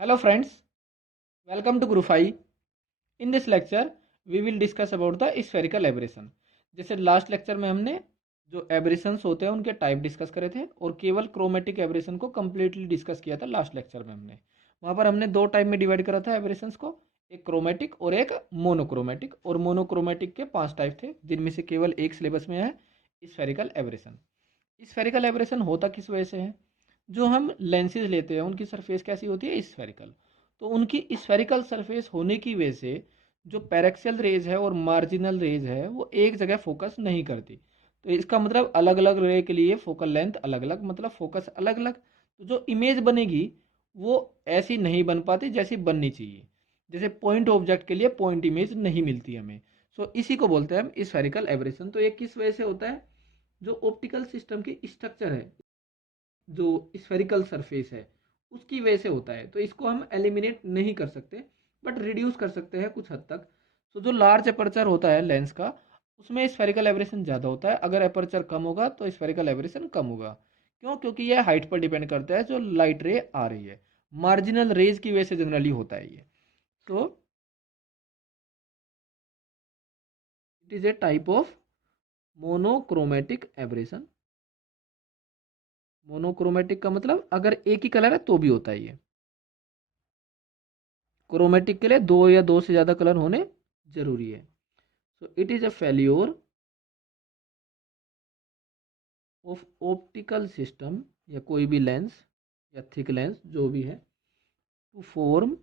Hello friends, welcome to GuruPhy. In this lecture, we will discuss about the spherical aberration. जैसे last lecture में हमने जो aberrations होते हैं उनके टाइप डिस्कस करे थे और केवल क्रोमेटिक एब्रेशन को कम्प्लीटली डिस्कस किया था लास्ट लेक्चर में हमने। वहाँ पर हमने दो टाइप में डिवाइड करा था एब्रेशंस को, एक क्रोमेटिक और एक मोनोक्रोमेटिक। और मोनोक्रोमेटिक के 5 टाइप थे जिनमें से केवल एक सिलेबस में है स्फेरिकल एब्रेशन। स्फेरिकल एब्रेशन होता किस वजह से है? जो हम लेंसेज लेते हैं उनकी सरफेस कैसी होती है? स्फेरिकल। तो उनकी स्फेरिकल सरफेस होने की वजह से जो पैरेक्सियल रेज है और मार्जिनल रेज है वो एक जगह फोकस नहीं करती। तो इसका मतलब अलग अलग रे के लिए फोकल लेंथ अलग अलग, मतलब फोकस अलग अलग। तो जो इमेज बनेगी वो ऐसी नहीं बन पाती जैसी बननी चाहिए। जैसे पॉइंट ऑब्जेक्ट के लिए पॉइंट इमेज नहीं मिलती हमें। सो इसी को बोलते हैं हम स्फेरिकल एब्रेशन। तो ये किस वजह से होता है? जो ऑप्टिकल सिस्टम की स्ट्रक्चर है, जो स्फेरिकल सरफेस है, उसकी वजह से होता है। तो इसको हम एलिमिनेट नहीं कर सकते बट रिड्यूस कर सकते हैं कुछ हद तक। तो जो लार्ज अपर्चर होता है लेंस का, उसमें स्फेरिकल एब्रेशन ज़्यादा होता है। अगर अपर्चर कम होगा तो स्फेरिकल एब्रेशन कम होगा। क्यों? क्योंकि यह हाइट पर डिपेंड करता है जो लाइट रे आ रही है। मार्जिनल रेज की वजह से जनरली होता है ये। तो it is a type of monochromatic aberration. Monochromatic का मतलब अगर एक ही कलर है तो भी होता है ये। क्रोमेटिक के लिए दो या दो से ज़्यादा कलर होने जरूरी है। So it is a failure of optical system या कोई भी लेंस या थिक लेंस जो भी है to form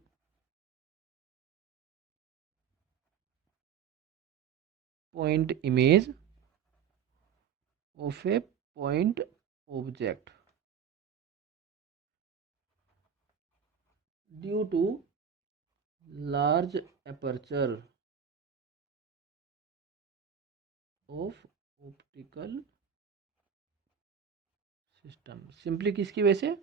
point image of a point object due to large aperture of optical system. Simply किसकी वजह से?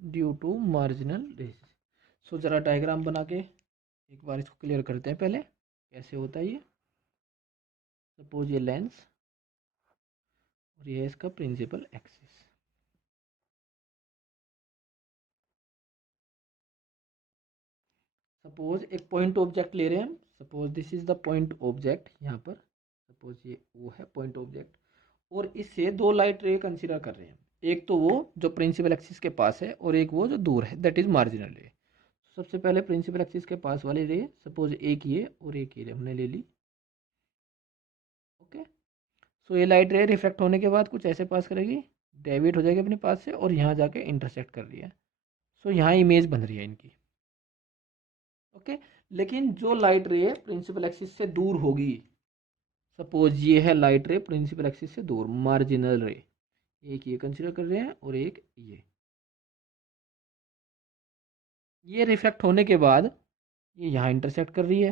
Due to marginal rays. So जरा डायग्राम बना के एक बार इसको क्लियर करते हैं पहले कैसे होता है ये। सपोज ये लेंस और ये है इसका प्रिंसिपल एक्सिस। सपोज एक पॉइंट ऑब्जेक्ट ले रहे हैं हम। Suppose this is the point object. यहाँ पर सपोज ये वो है पॉइंट ऑब्जेक्ट और इससे दो लाइट रे कंसीडर कर रहे हैं। एक तो वो जो प्रिंसिपल एक्सिस के पास है और एक वो जो दूर है, दैट इज मार्जिनल रे। सबसे पहले प्रिंसिपल एक्सिस के पास वाली रे, सपोज एक ये और एक ये रे हमने ले ली। ओके। सो ये लाइट रे रिफ्लेक्ट होने के बाद कुछ ऐसे पास करेगी, डेविएट हो जाएगी अपने पास से और यहाँ जाके इंटरसेक्ट कर रही है। सो यहाँ इमेज बन रही है इनकी। ओके। लेकिन जो लाइट रे प्रिंसिपल एक्सिस से दूर होगी, सपोज ये है लाइट रे प्रिंसिपल एक्सिस से दूर, मार्जिनल रे, एक ये कंसीडर कर रहे हैं और एक ये रिफ्लेक्ट होने के बाद ये यहाँ इंटरसेक्ट कर रही है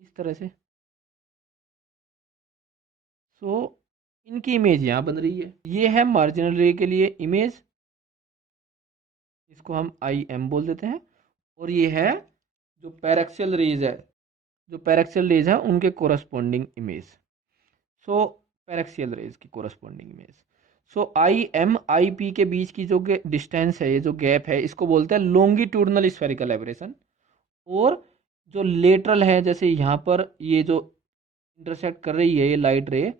इस तरह से। सो इनकी इमेज यहाँ बन रही है। ये है मार्जिनल रे के लिए इमेज, इसको हम आई एम बोल देते हैं। और ये है जो पैरेक्सियल रेज है, जो पैरेक्सियल रेज है उनके corresponding image. So paraxial rays की corresponding image. So I M I P के बीच की जो डिस्टेंस है, ये जो गैप है, इसको बोलते हैं लॉन्गिट्यूडनल स्फेरिकल एब्रेशन। और जो लेटरल है, जैसे यहाँ पर ये जो इंटरसेक्ट कर रही है ये लाइट रे,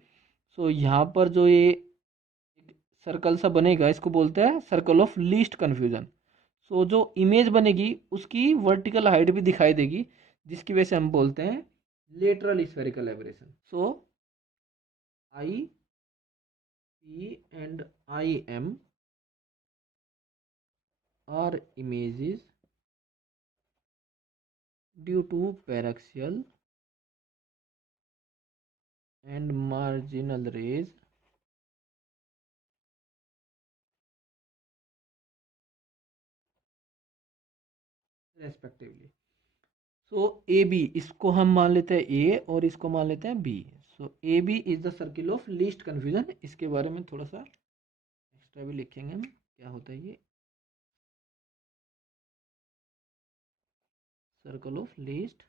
सो यहाँ पर जो ये सर्कल सा बनेगा इसको बोलते हैं सर्कल ऑफ लीस्ट कन्फ्यूजन। सो जो इमेज बनेगी उसकी वर्टिकल हाइट भी दिखाई देगी, जिसकी वजह से हम बोलते हैं lateral spherical aberration. So I P and I M are images due to paraxial and marginal rays respectively. So A B, इसको हम मान लेते हैं ए और इसको मान लेते हैं B. So A B is the circle of least confusion. इसके बारे में थोड़ा सा एक्स्ट्रा भी लिखेंगे हम, क्या होता है ये circle of least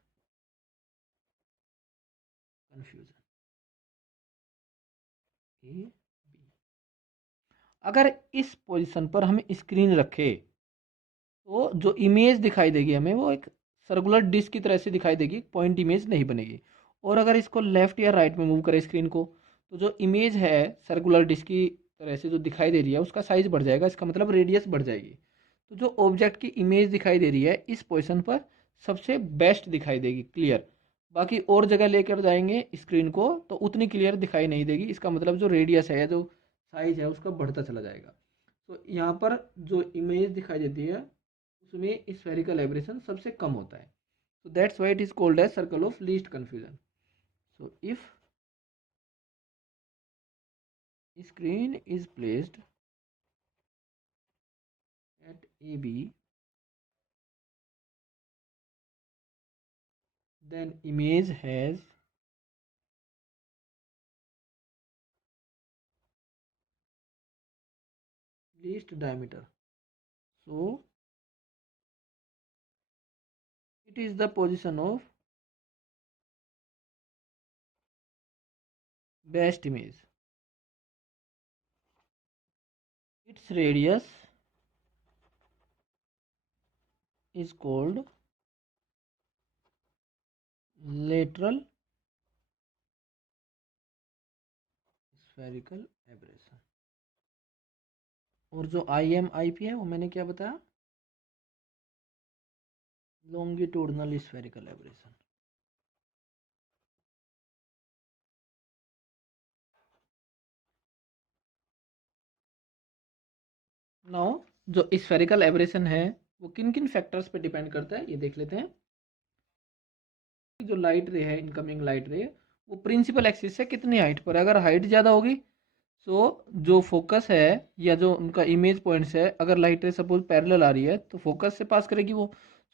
confusion, A B. अगर इस पोजीशन पर हम स्क्रीन रखे तो जो इमेज दिखाई देगी हमें वो एक सर्कुलर डिस्क की तरह से दिखाई देगी, पॉइंट इमेज नहीं बनेगी। और अगर इसको लेफ्ट या राइट में मूव करें स्क्रीन को, तो जो इमेज है सर्कुलर डिस्क की तरह से जो दिखाई दे रही है उसका साइज बढ़ जाएगा, इसका मतलब रेडियस बढ़ जाएगी। तो जो ऑब्जेक्ट की इमेज दिखाई दे रही है इस पोजिशन पर सबसे बेस्ट दिखाई देगी, क्लियर। बाकी और जगह लेकर जाएंगे स्क्रीन को तो उतनी क्लियर दिखाई नहीं देगी, इसका मतलब जो रेडियस है, जो साइज है उसका बढ़ता चला जाएगा। तो यहाँ पर जो इमेज दिखाई देती है उसमें स्फेरिकल एब्रेशन सबसे कम होता है। So that's why it is called as circle of least confusion. So if screen is placed at AB, then image has least diameter. So it is the position of best image. Its radius is called lateral spherical aberration. और जो IMIP है वो मैंने क्या बताया, longitudinal spherical aberration. Now जो spherical aberration है वो किन किन फैक्टर्स पे डिपेंड करता है ये देख लेते हैं। जो लाइट रे है, इनकमिंग लाइट रे, वो प्रिंसिपल एक्सिस से कितनी हाइट पर है। अगर हाइट ज़्यादा होगी तो जो फोकस है या जो उनका इमेज पॉइंट्स है, अगर लाइट रे सपोज पैरेलल आ रही है तो फोकस से पास करेगी वो।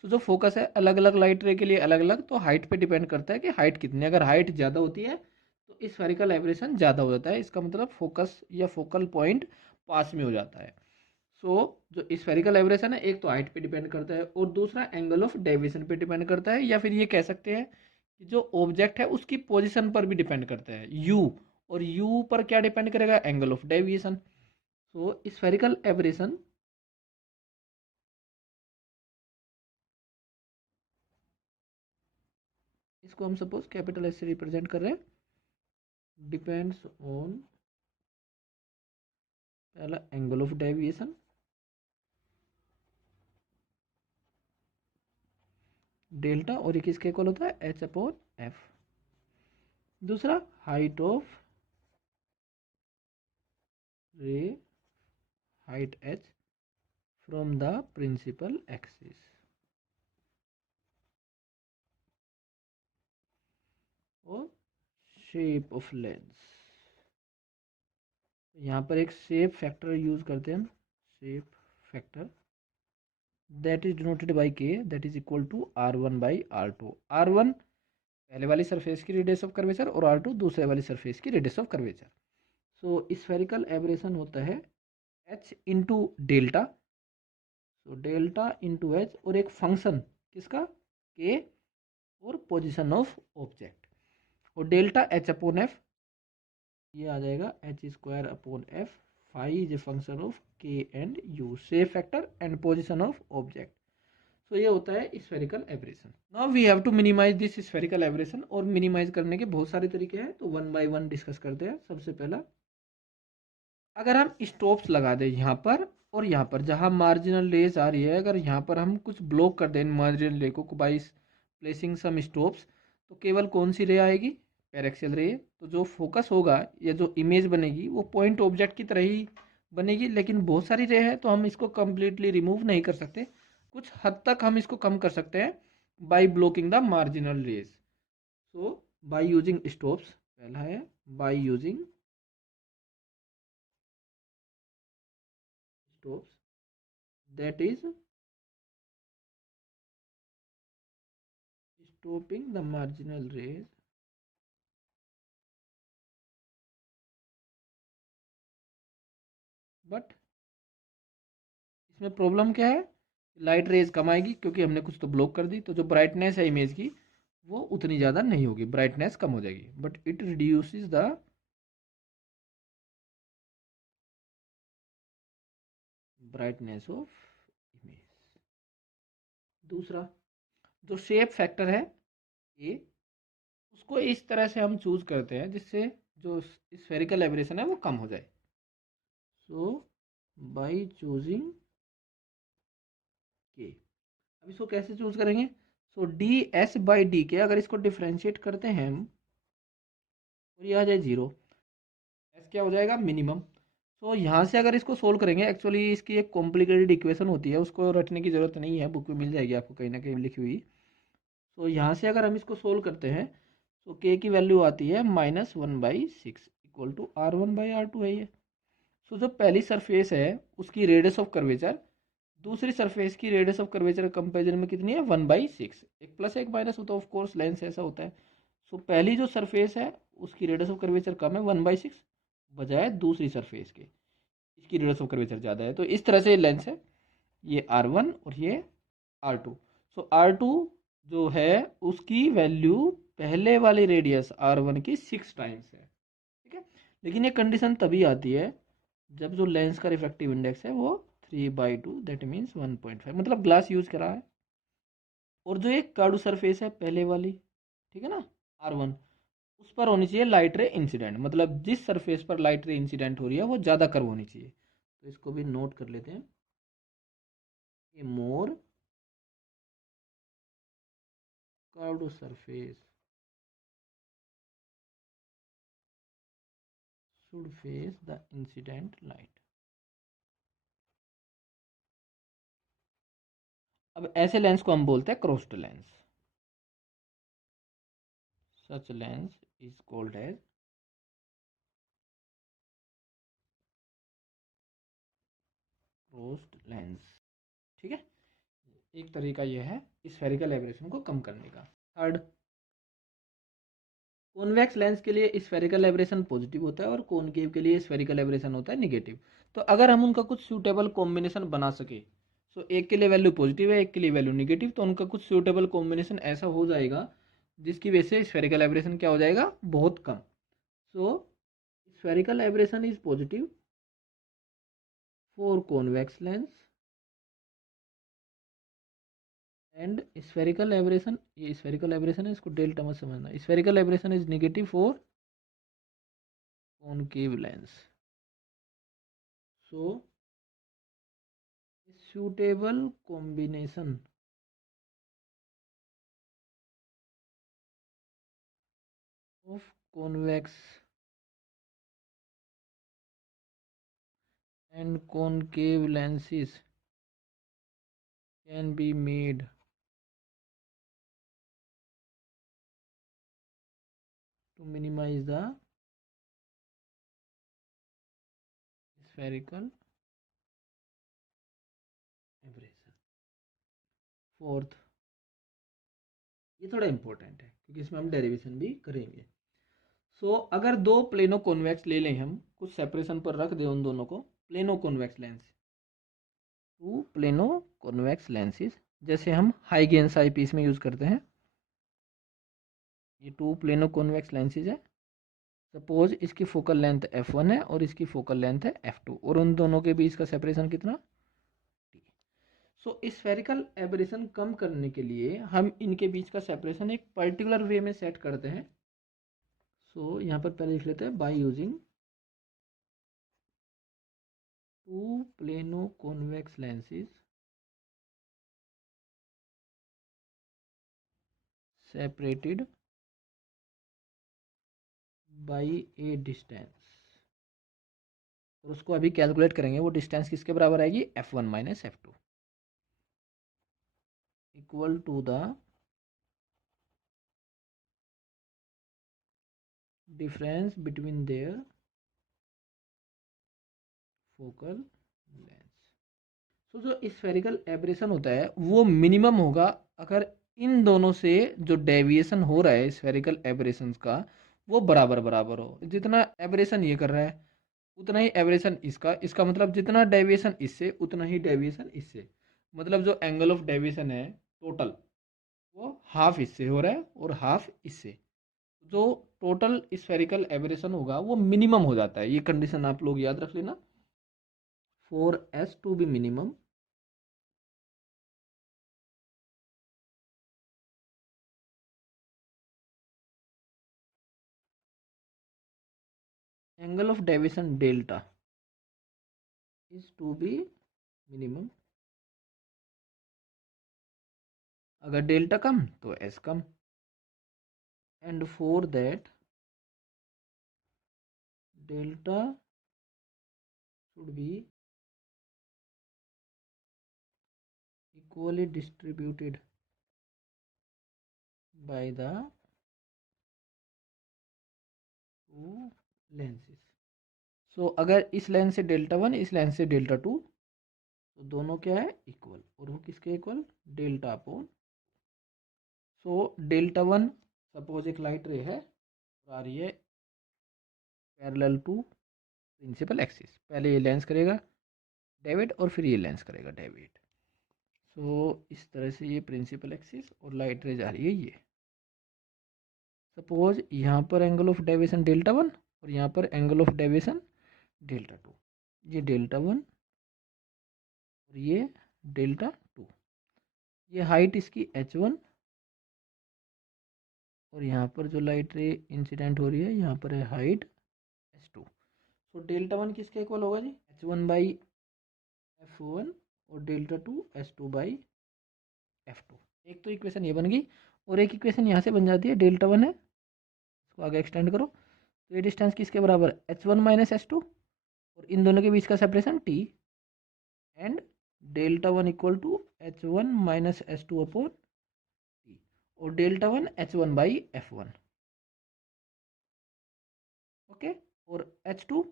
तो जो फोकस है अलग अलग लाइट रे के लिए अलग अलग, तो हाइट पे डिपेंड करता है कि हाइट कितनी है। अगर हाइट ज़्यादा होती है तो स्फेरिकल एब्रेशन ज़्यादा हो जाता है, इसका मतलब फोकस या फोकल पॉइंट पास में हो जाता है। सो जो स्फेरिकल एब्रेशन है एक तो हाइट पे डिपेंड करता है और दूसरा एंगल ऑफ डेविएशन पे डिपेंड करता है, या फिर ये कह सकते हैं कि जो ऑब्जेक्ट है उसकी पोजीशन पर भी डिपेंड करता है, यू। और यू पर क्या डिपेंड करेगा, angle of deviation. So spherical aberration इसको हम सपोज कैपिटल एस से रिप्रेजेंट कर रहे हैं, डिपेंड्स ऑन पहला एंगल ऑफ डेविएशन, डेल्टा, और ये किसके इक्वल होता है, एच अपॉन एफ। दूसरा height of ray, height H from the principal axis, और शेप ऑफ लेंस। यहाँ पर एक शेप फैक्टर यूज करते हैं हम, shape factor that is denoted by K, that is equal to R1/R2। R1 पहले वाली सरफेस की रेडियस ऑफ कर्वेचर और R2 दूसरे वाली सरफेस की radius of curvature. So spherical aberration होता है H into delta, so delta into H, और एक फंक्शन किसका, के, और पोजिशन ऑफ ऑब्जेक्ट, और डेल्टा एच अपॉन एफ, ये आ जाएगा H square upon F. Phi is a function of K and U, shape factor and position of object. So ये होता है spherical aberration. Now we have to minimize this spherical aberration, और minimise करने के बहुत सारे तरीके हैं, तो वन बाय वन डिस्कस करते हैं। सबसे पहला, अगर हम स्टॉप्स लगा दें यहाँ पर और यहाँ पर, जहाँ मार्जिनल रेज आ रही है, अगर यहाँ पर हम कुछ ब्लॉक कर दें मार्जिनल रे को बाई प्लेसिंग सम स्टॉप्स, तो केवल कौन सी रे आएगी, पैरेक्सियल रे। तो जो फोकस होगा या जो इमेज बनेगी वो पॉइंट ऑब्जेक्ट की तरह ही बनेगी, लेकिन बहुत सारी रे है तो हम इसको कम्प्लीटली रिमूव नहीं कर सकते, कुछ हद तक हम इसको कम कर सकते हैं by blocking the marginal rays. So by using stops, पहला है by using stops, that is stopping the marginal rays but इसमें प्रॉब्लम क्या है, लाइट रेज कम आएगी क्योंकि हमने कुछ तो ब्लॉक कर दी, तो जो ब्राइटनेस है इमेज की वो उतनी ज़्यादा नहीं होगी, ब्राइटनेस कम हो जाएगी, but it reduces the brightness of image. दूसरा जो शेप फैक्टर है ए, उसको इस तरह से हम चूज करते हैं जिससे जो स्फेरिकल एब्रेशन है वो कम हो जाए। सो बाय चूजिंग के, अब इसको कैसे चूज करेंगे? सो डी एस बाई डी के, अगर इसको डिफ्रेंशिएट करते हैं हम और ये आ जाए 0, एस क्या हो जाएगा? मिनिमम। सो यहाँ से अगर इसको सोल्व करेंगे, एक्चुअली इसकी एक कॉम्प्लिकेटेड इक्वेशन होती है, उसको रटने की जरूरत नहीं है, बुक में मिल जाएगी आपको कहीं ना कहीं लिखी हुई। तो यहाँ से अगर हम इसको सोल्व करते हैं तो के की वैल्यू आती है -1/6 इक्वल टू R1/R2 है ये। सो जो पहली सरफेस है उसकी रेडियस ऑफ कर्वेचर दूसरी सरफेस की रेडियस ऑफ कर्वेचर कंपेरिजन में कितनी है? 1/6। एक प्लस एक माइनस होता है, ऑफ कोर्स लेंस ऐसा होता है। सो पहली जो सरफेस है उसकी रेडियस ऑफ कर्वेचर कम है 1/6 बजाय दूसरी सरफेस के, इसकी रेडियस ऑफ कर्वेचर ज़्यादा है। तो इस तरह से लेंस है, ये R1 और ये R2। सो R2 जो है उसकी वैल्यू पहले वाली रेडियस R1 की 6 टाइम्स है, ठीक है। लेकिन ये कंडीशन तभी आती है जब जो लेंस का रिफ्रैक्टिव इंडेक्स है वो 3/2, दैट मीन्स 1.5, मतलब ग्लास यूज करा है। और जो एक कर्व सरफेस है पहले वाली, ठीक है ना, R1, उस पर होनी चाहिए लाइट रे इंसिडेंट, मतलब जिस सरफेस पर लाइट रे इंसिडेंट हो रही है वो ज़्यादा कर्व होनी चाहिए। तो इसको भी नोट कर लेते हैं, ये more curved surface should face the incident light। अब ऐसे लेंस को हम बोलते हैं crossed lens. Such lens is called as crossed lens, ठीक है। एक तरीका यह है स्फेरिकल एब्रेशन को कम करने का। थर्ड, कॉन्वेक्स लेंस के लिए स्फेरिकल एब्रेशन पॉजिटिव होता है और कॉनकेव के लिए स्फेरिकल एब्रेशन होता है निगेटिव। तो अगर हम उनका कुछ सूटेबल कॉम्बिनेशन बना सके, सो एक के लिए वैल्यू पॉजिटिव है एक के लिए वैल्यू निगेटिव, तो उनका कुछ सूटेबल कॉम्बिनेशन ऐसा हो जाएगा जिसकी वजह से स्फेरिकल एब्रेशन क्या हो जाएगा? बहुत कम। So spherical aberration is positive for convex lens and spherical aberration, ये स्फेरिकल एब्रेशन है, इसको डेल्टा मत समझना, spherical aberration is negative for concave lens. So suitable combination of convex and concave lenses can be made to minimize the spherical aberration। Fourth, ये थोड़ा important है क्योंकि इसमें हम डेरिवेशन भी करेंगे। अगर दो प्लेनो कॉन्वेक्स ले लें, हम कुछ सेपरेशन पर रख दें उन दोनों को, plano convex lens, two plano convex lenses, जैसे हम हाई गेंस आई पीस में यूज करते हैं, ये टू प्लेनो कॉन्वेक्स लेंसेज है। सपोज इसकी फोकल लेंथ f1 है और इसकी फोकल लेंथ है f2 और उन दोनों के बीच का सेपरेशन कितना? t। सो स्फेरिकल एबरेशन कम करने के लिए हम इनके बीच का सेपरेशन एक पर्टिकुलर वे में सेट करते हैं। यहाँ पर पहले लिख लेते हैं, by using two plano convex lenses separated by a distance, और उसको अभी कैलकुलेट करेंगे, वो डिस्टेंस किसके बराबर आएगी? f1 minus f2 equal to the difference between their focal length. जो स्फेरिकल एब्रेशन होता है वो मिनिमम होगा अगर इन दोनों से जो डेविएशन हो रहा है स्फेरिकल एब्रेशन का वो बराबर बराबर हो। जितना एब्रेशन ये कर रहा है उतना ही एब्रेशन इसका, इसका मतलब जितना डेविएशन इससे उतना ही डेविएशन इससे, मतलब जो एंगल ऑफ डेविएशन है टोटल वो हाफ इससे हो रहा है और हाफ इससे, जो टोटल स्फेरिकल एब्रेशन होगा वो मिनिमम हो जाता है। ये कंडीशन आप लोग याद रख लेना। for S to be minimum, angle of deviation delta is to be minimum. अगर डेल्टा कम तो एस कम, and for that delta should be equally distributed by the two lenses. So अगर इस लेंस से डेल्टा वन, इस lens से delta two, तो दोनों क्या है इक्वल, और वो किसके equal, delta upon. So delta one suppose एक लाइट रे है और आ रही है पैरेलल टू प्रिंसिपल एक्सिस. पहले ये लेंस करेगा डेविड और फिर ये लेंस करेगा डेविड. सो इस तरह से ये प्रिंसिपल एक्सिस और लाइट रे जा रही है ये. सपोज यहाँ पर angle of deviation delta one और यहाँ पर angle of deviation delta two. ये डेल्टा वन और ये डेल्टा टू. ये हाइट इसकी एच वन और यहाँ पर जो लाइट रे इंसिडेंट हो रही है यहाँ पर है हाइट एच टू. तो डेल्टा वन किसके इक्वल होगा जी, H one by F one और delta two H two by F two. एक तो इक्वेशन ये बन गई और एक इक्वेशन यहाँ से बन जाती है, डेल्टा वन है इसको आगे एक्सटेंड करो तो ये डिस्टेंस किसके बराबर है, H one minus H two, और इन दोनों के बीच का separation T, and delta one equal to H one minus H two upon T, और delta one H one by F one. Okay, और H two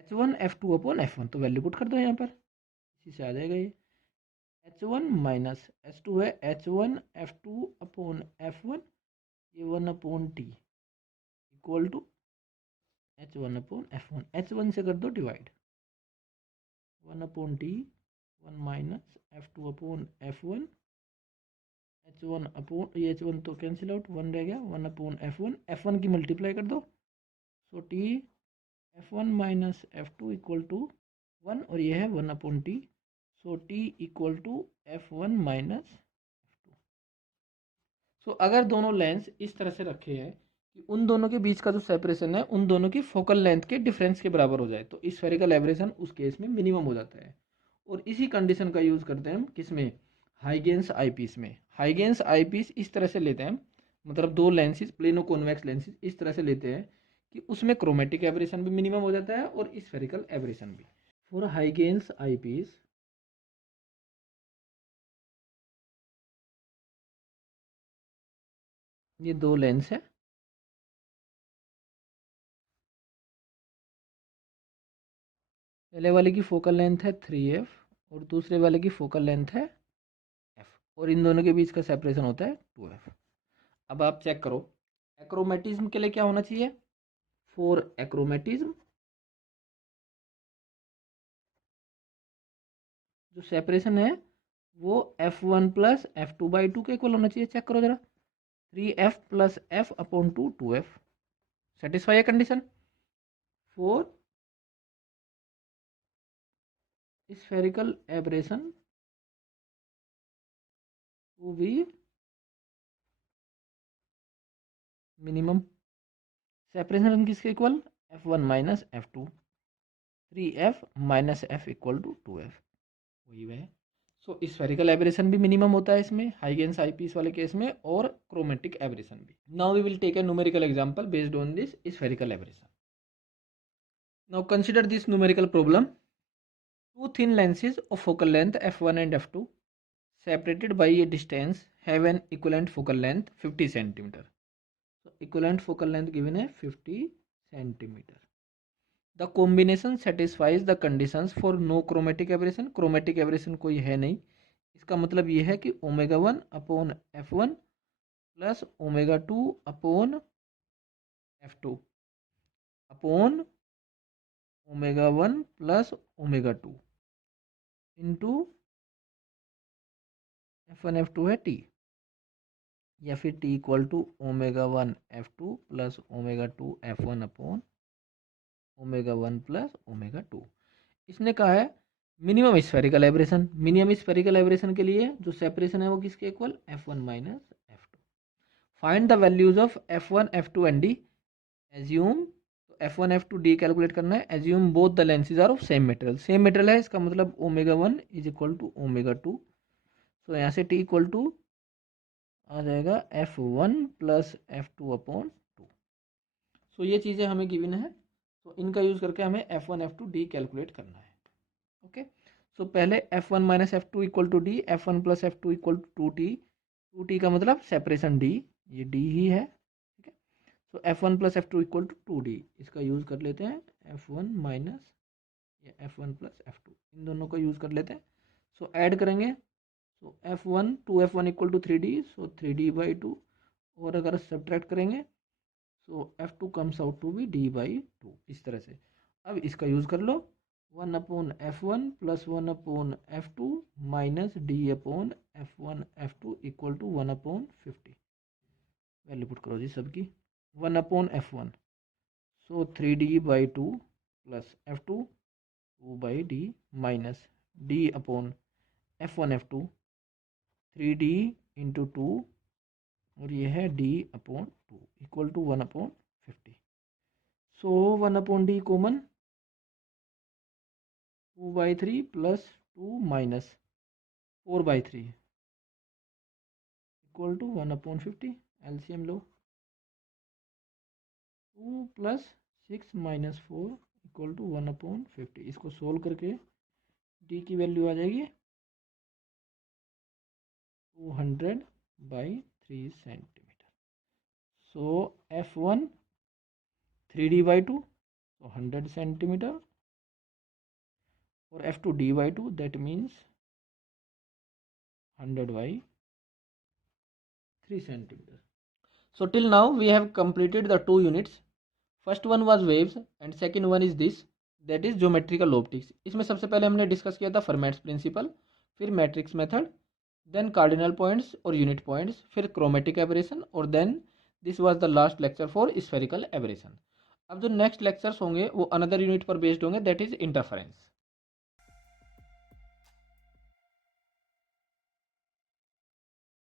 H one F two upon F one. तो value put कर दो यहाँ पर, इसी से आ जाएगा ये H one minus H two है H one F two upon F one, ये one upon T equal to H one upon F one. H one से कर दो divide, one upon T, one minus F two upon F one, H one upon ये H one तो cancel out, one रह गया, one upon F one, F one की multiply कर दो. So T F one minus F two equal to one, और ये है one upon T. So T equal to F one minus F two. So अगर दोनों लेंस इस तरह से रखे हैं कि उन दोनों के बीच का जो सेपरेशन है उन दोनों की फोकल लेंथ के डिफरेंस के बराबर हो जाए, तो स्फेरिकल एबरेशन उस केस में मिनिमम हो जाता है. और इसी कंडीशन का यूज़ करते हैं हम किसमें, हाइगेंस आईपीस में. हाइगेंस आईपीस इस तरह से लेते हैं हम, मतलब दो लेंसेज प्लेनो कॉन्वेक्स लेंसेज इस तरह से लेते हैं कि उसमें क्रोमेटिक एबरेशन भी मिनिमम हो जाता है और स्फेरिकल एबरेशन भी. फॉर हाइगेंस आईपीस ये दो लेंस है, पहले वाले की फोकल लेंथ है 3f और दूसरे वाले की फोकल लेंथ है f, और इन दोनों के बीच का सेपरेशन होता है 2f. अब आप चेक करो एक्रोमेटिज्म के लिए क्या होना चाहिए. फॉर एक्रोमेटिज्म जो सेपरेशन है वो f1 plus F two by two के इक्वल होना चाहिए. चेक करो जरा, 3f plus F upon two 2f. Satisfy है condition. For spherical aberration to be minimum, separation किसके equal, f1 minus F two, 3f minus F equal to 2f, वही है. So spherical aberration भी minimum होता है इसमें हाइगेंस आईपीस वाले case में, और क्रोमेटिक एबरेशन भी. Now we will take a numerical example based on this spherical aberration. Now consider this numerical problem. Two thin lenses of focal length f1 and f2 separated by a distance have an equivalent focal length 50 centimeter. So equivalent focal length given है 50 centimeter. The combination satisfies the conditions for no chromatic aberration. Chromatic aberration कोई है नहीं. इसका मतलब ये है कि omega one upon F one plus omega two upon F two upon omega one plus omega two into F one F two है T, या फिर T equal to omega one F two plus omega two F one upon omega one plus omega two. इसने कहा है minimum spherical aberration. Minimum spherical aberration के लिए जो separation है वो किसके equal, F1 minus F2। Find the values of F1 F2 and D. Assume, तो F1 F2 डी कैलकुलेट करना है। Assume both the lenses are of same material. Same material है, इसका मतलब ω1 इज इक्वल टू ω2। तो यहाँ से T इक्वल टू आ जाएगा F1 प्लस F2 अपॉन 2। सो ये चीज़ें हमें गिवन है, तो इनका यूज़ करके हमें F1 F2 डी कैलकुलेट करना है। ओके, सो पहले F1 minus F2 equal to D, F1 plus F2 equal to 2T। 2T का मतलब सेपरेशन D, ये D ही है। ठीक है, सो F1 plus F2 equal to 2D, इसका यूज़ कर लेते हैं F1 माइनस या F1 प्लस F2, इन दोनों का यूज़ कर लेते हैं। सो ऐड करेंगे, सो F1 2F1 equal to 3D, so 3D/2। और अगर सब्ट्रैक्ट करेंगे so F2 comes out to be D/2, इस तरह से। अब इसका यूज़ कर लो, 1/F1 plus 1/F2 minus D/F1 F2 equal to 1/50। Value put करो जी सबकी। 1/F1 सो 3D/2 plus F2 2/D minus D/F1 F2 3D into 2 और ये है D/2 equal to 1/50। So 1/D common, 2/3 plus 2 minus 4/3 equal to 1/50। LCM लो, 2 plus 6 minus 4 equal to 1/50। इसको solve करके D की वैल्यू आ जाएगी 200/3 सेंटीमीटर। सो F1 3D/2 तो 100 centimetre और F2 D/2 that means 100/3 centimeter. So till now we have completed the two units. First one was waves and second one is this, that is geometrical optics. इसमें सबसे पहले हमने discuss किया था Fermat's principle, फिर matrix method, then cardinal points और unit points, फिर chromatic aberration और then this was the last lecture for spherical aberration. अब जो नेक्स्ट लेक्चर्स होंगे वो अनदर यूनिट पर बेस्ड होंगे, दैट इज इंटरफेरेंस।